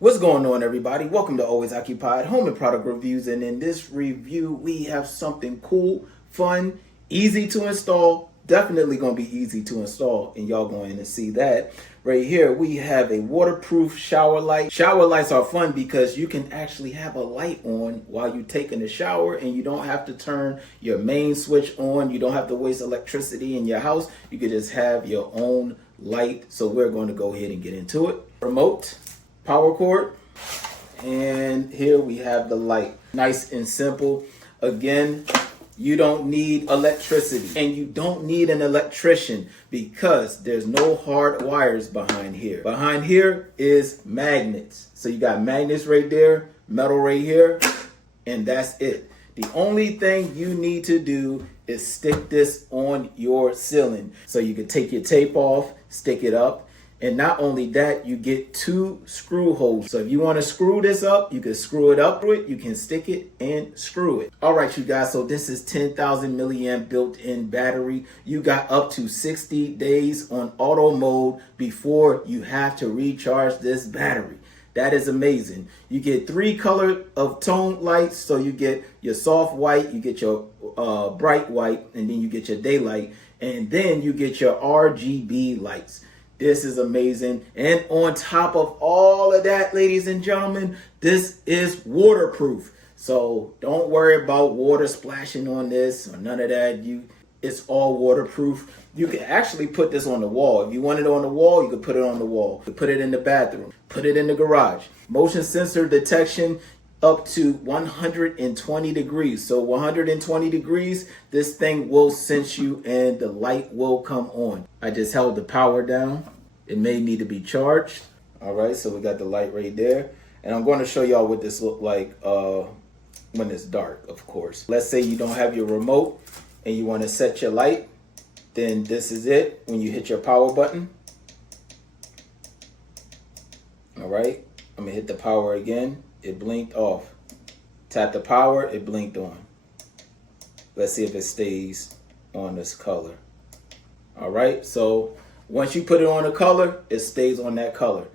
What's going on, everybody? Welcome to Always Occupied Home and Product Reviews. And in this review, we have something cool, fun, easy to install. Definitely going to be easy to install, and y'all going to see that. Right here, we have a waterproof shower light. Shower lights are fun because you can actually have a light on while you're taking a shower, and you don't have to turn your main switch on. You don't have to waste electricity in your house. You can just have your own light. So we're going to go ahead and get into it. Remote, power cord, and here we have the light. Nice and simple. Again, you don't need electricity, and you don't need an electrician because there's no hard wires behind here. Behind here is magnets. So you got magnets right there, metal right here, and that's it. The only thing you need to do is stick this on your ceiling. So you can take your tape off, stick it up. And not only that, you get 2 screw holes. So if you want to screw this up, you can screw it up with it. You can stick it and screw it. All right, you guys. So this is 10,000 milliamp built-in battery. You got up to 60 days on auto mode before you have to recharge this battery. That is amazing. You get 3 color of tone lights. So you get your soft white, you get your bright white, and then you get your daylight. And then you get your RGB lights. This is amazing. And on top of all of that, ladies and gentlemen, this is waterproof. So don't worry about water splashing on this or none of that. It's all waterproof. You can actually put this on the wall. If you want it on the wall, you can put it on the wall. You can put it in the bathroom, put it in the garage. Motion sensor detection up to 120 degrees. So 120 degrees, this thing will sense you and the light will come on. I just held the power down. It may need to be charged. All right, so we got the light right there. And I'm going to show y'all what this look like when it's dark, of course. Let's say you don't have your remote and you want to set your light. Then this is it when you hit your power button. All right, I'm gonna hit the power again. It blinked off. Tap the power, it blinked on. Let's see if it stays on this color. All right, so once you put it on a color, it stays on that color.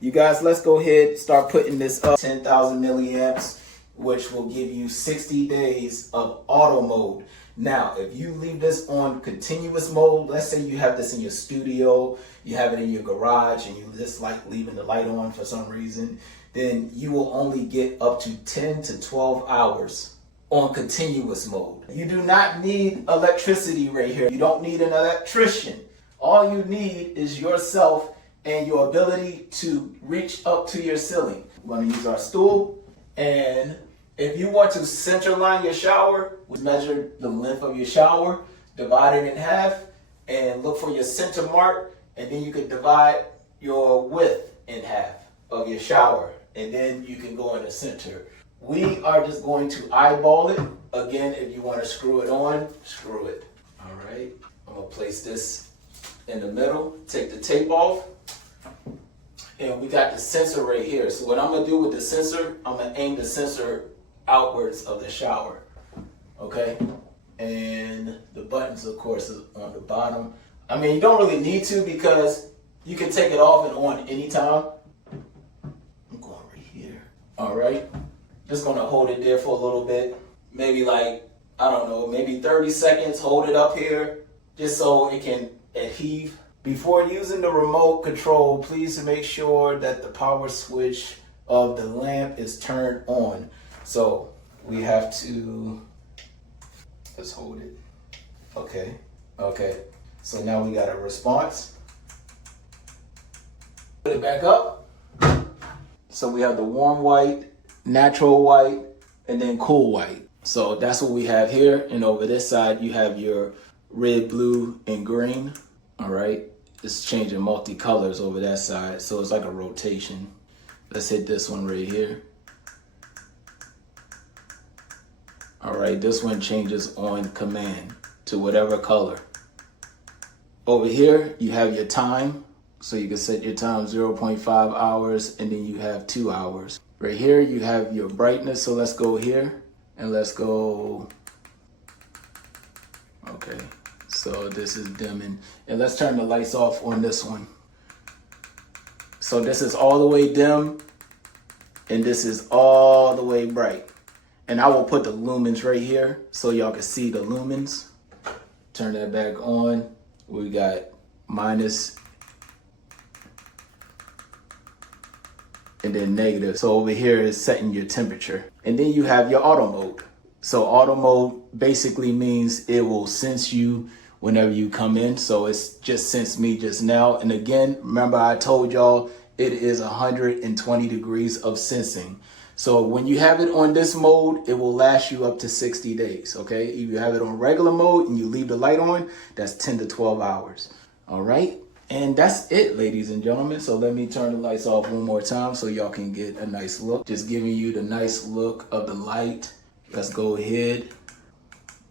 You guys, let's go ahead, start putting this up. 10,000 milliamps, which will give you 60 days of auto mode. Now, if you leave this on continuous mode, let's say you have this in your studio, you have it in your garage, and you just like leaving the light on for some reason, then you will only get up to 10 to 12 hours on continuous mode. You do not need electricity right here. You don't need an electrician. All you need is yourself and your ability to reach up to your ceiling. We're going to use our stool, and if you want to center line your shower, measure the length of your shower, divide it in half, and look for your center mark, and then you can divide your width in half of your shower, and then you can go in the center. We are just going to eyeball it. Again, if you want to screw it on, screw it. All right, I'm gonna place this in the middle, take the tape off, and we got the sensor right here. So what I'm gonna do with the sensor, I'm gonna aim the sensor outwards of the shower, okay? And the buttons, of course, is on the bottom. I mean, you don't really need to because you can take it off and on anytime. I'm going right here. All right, just gonna hold it there for a little bit, maybe like, I don't know, maybe 30 seconds, hold it up here, just so it can adhere. Before using the remote control, please make sure that the power switch of the lamp is turned on. So we have to, let's hold it. Okay. So now we got a response. Put it back up. So we have the warm white, natural white, and then cool white. So that's what we have here. And over this side, you have your red, blue, and green. All right. It's changing multicolors over that side. So it's like a rotation. Let's hit this one right here. All right, this one changes on command to whatever color. Over here, you have your time. So you can set your time 0.5 hours, and then you have 2 hours. Right here, you have your brightness. So let's go here and let's go. Okay, so this is dimming. And let's turn the lights off on this one. So this is all the way dim. And this is all the way bright. And I will put the lumens right here so y'all can see the lumens. Turn that back on. We got minus and then negative. So over here is setting your temperature. And then you have your auto mode. So auto mode basically means it will sense you whenever you come in. So it's just sensed me just now. And again, remember I told y'all it is 120 degrees of sensing. So when you have it on this mode, it will last you up to 60 days, okay? If you have it on regular mode and you leave the light on, that's 10 to 12 hours, all right? And that's it, ladies and gentlemen. So let me turn the lights off one more time so y'all can get a nice look. Just giving you the nice look of the light. Let's go ahead,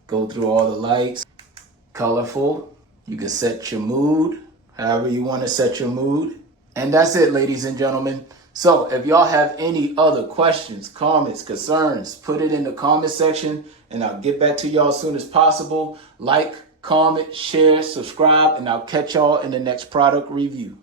go through all the lights. Colorful. You can set your mood, however you want to set your mood. And that's it, ladies and gentlemen. So if y'all have any other questions, comments, concerns, put it in the comment section and I'll get back to y'all as soon as possible. Like, comment, share, subscribe, and I'll catch y'all in the next product review.